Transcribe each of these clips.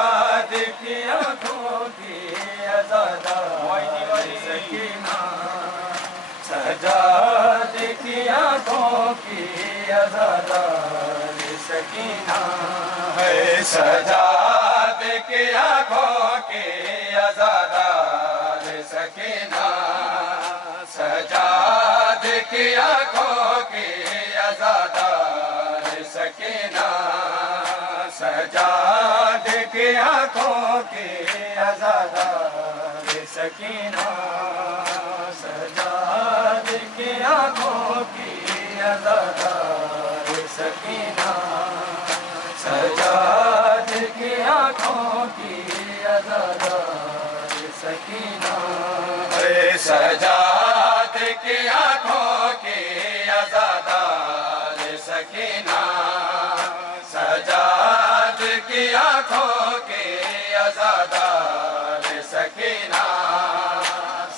سجاد کی آنکھوں کی عزادار سکینہ سجاد کی آنکھوں کی عزادار سکینہ ہے سجاد کی آنکھوں کی عزادار سکینہ سجاد کی آنکھوں کی عزادار سکینہ سجاد کی آنکھوں کی عزادار سکینہ سجاد کی آنکھوں کی عزادار سکینہ سجاد کی آنکھوں کی عزادار سکینہ سجاد کی آنکھوں کی عزادار سکینہ سجاد کی آنکھوں کی عزادار سکینہ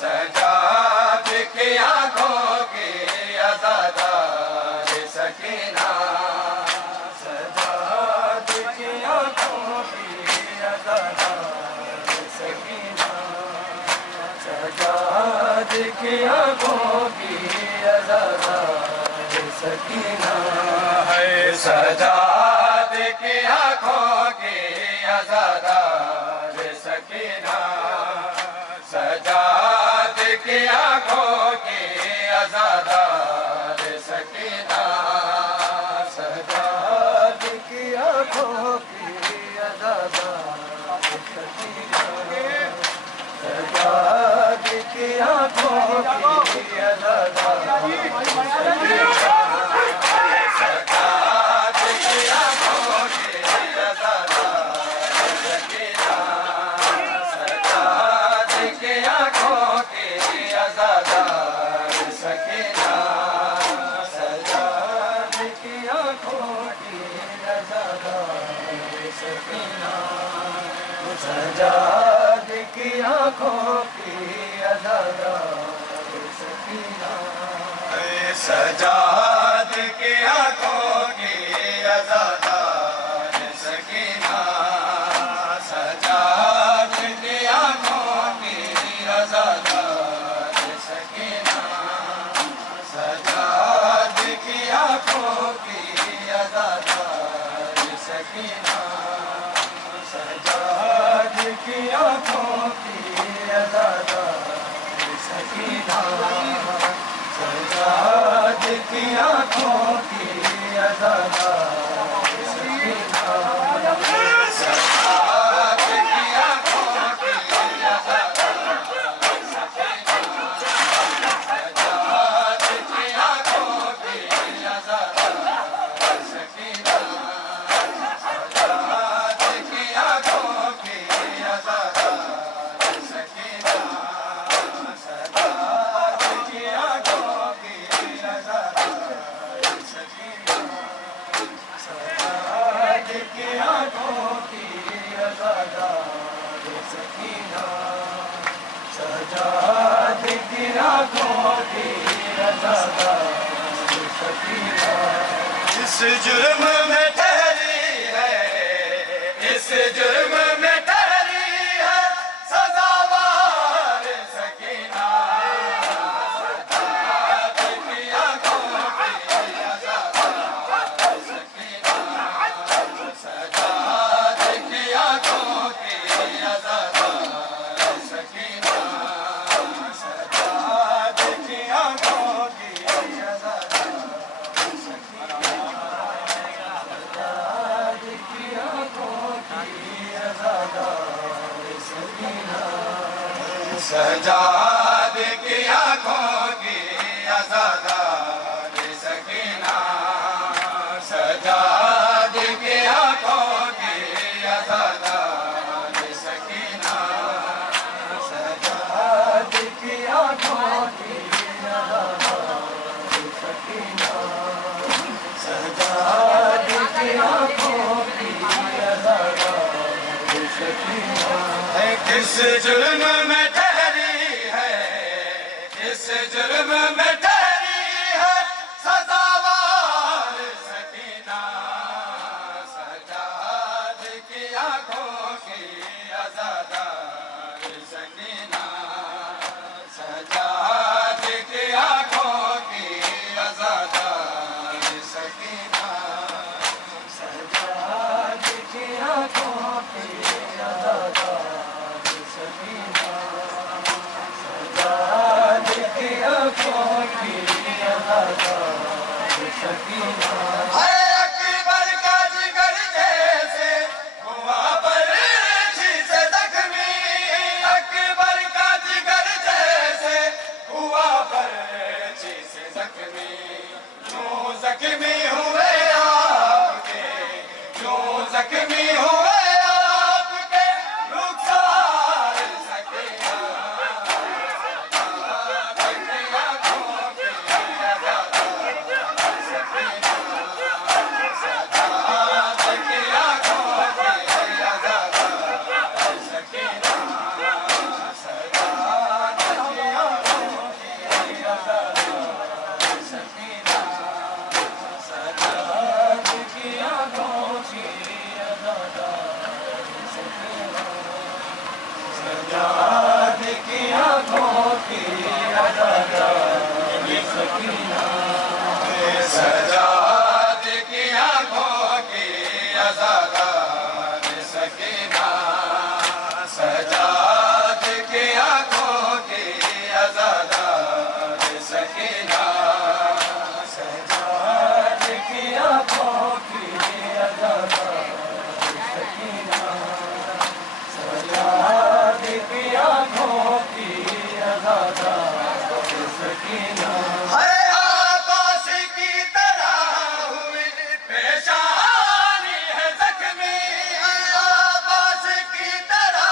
سجاد کی آنکھوں کی عزادار سکینہ سجاد کی آنکھوں کی عزادار سکینہ سجاد کی آنکھوں کی عزادار سکینہ ہے سجاد کی آنکھوں کی عزادار سکینہ سجاد کی آنکھوں کی عزادار سکینہ سجاد کی آنکھوں کی عزادار سکینہ سجاد کی آنکھوں کی عزادار سجاد کی آنکھوں کی عزادار سکینہ سجاد کی آنکھوں کی عزادار سکینہ سجاد کی آنکھوں کی عزادار سکینہ سجاد کی آنکھوں کی عزادار سکینہ سجاد کی آنکھوں کی عزادار سکینہ سجاد کی آنکھوں کی عزادار سکینہ سجاد کی آنکھوں کی عزادار سکینہ سجاد کی آنکھوں کی عزادار سکینہ سجاد کی آنکھوں کی عزادار سکینہ سجاد کی آنکھوں کی عزادار سجاد کی آنکھوں کی عزادار سکینہ سجاد کی آنکھوں کی عزادار سکینہ سجاد کی آنکھوں کی عزادار سکینہ سجاد کی آنکھوں کی عزادار سکینہ سجاد کی آنکھوں کی عزادار سکینہ اس جرم میں ٹھہری ہے اس جرم میں ٹھہری ہے سزاوار سکینہ سجاد کی آنکھوں کی عزادار سکینہ سجاد کی آنکھوں کی عزادار سکینہ سجاد کی آنکھوں کی عزادار سکینہ سجاد کی آنکھوں کی عزادار سکینہ سجاد کی آنکھوں کی عزادار سکینہ سجاد کی آنکھوں کی عزادار سکینہ سجاد کی آنکھوں کی عزادار سکینہ سجاد کی آنکھوں کی عزادار سکینہ کس جرم میں ٹھہری ہے کس جرم میں ٹھہری ہے سزاوار سکینہ سجاد کی آنکھوں کی سجاد کی آنکھوں کی عزادار سکینہ سجاد کی آنکھوں کی عزادار سکینہ سجاد کی آنکھوں کی عزادار سکینہ سجاد کی آنکھوں کی عزادار سکینہ سجاد کی آنکھوں کی عزادار سکینہ ہے آباس کی طرح ہوئی پیشانی ہے زخمی ہے آباس کی طرح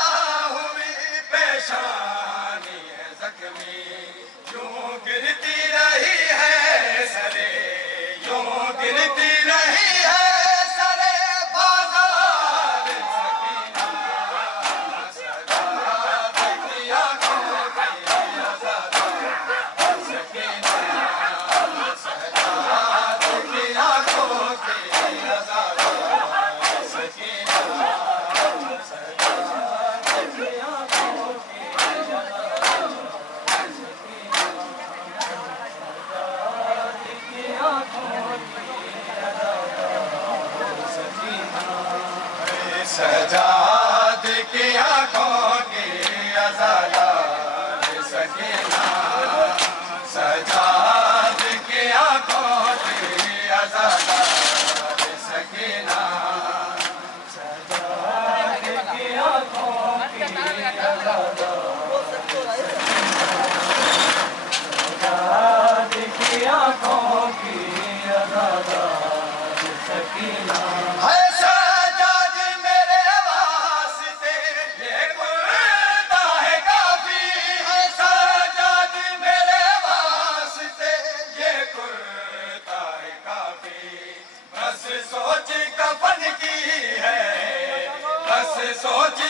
ہوئی پیشانی ہے زخمی یوں گرتی رہی ہے سرے یوں گرتی رہی ہے سرے بازار سکینہ سجاد کی آنکھوں کی عزادار سکینہ سجاد کی آنکھوں کی عزادار سکینہ سجاد کی آنکھوں کی سجاد کی آنکھوں کی عزادار سکینہ سجاد کی آنکھوں کی عزادار سکینہ سجاد کی آنکھوں کی عزادار سجاد کی آنکھوں کی عزادار سکینہ ہے سجاد میرے واسطے یہ کرتا ہے کافی ہے سجاد میرے واسطے یہ کرتا ہے کافی بس سوچ کفن کی ہے بس سوچ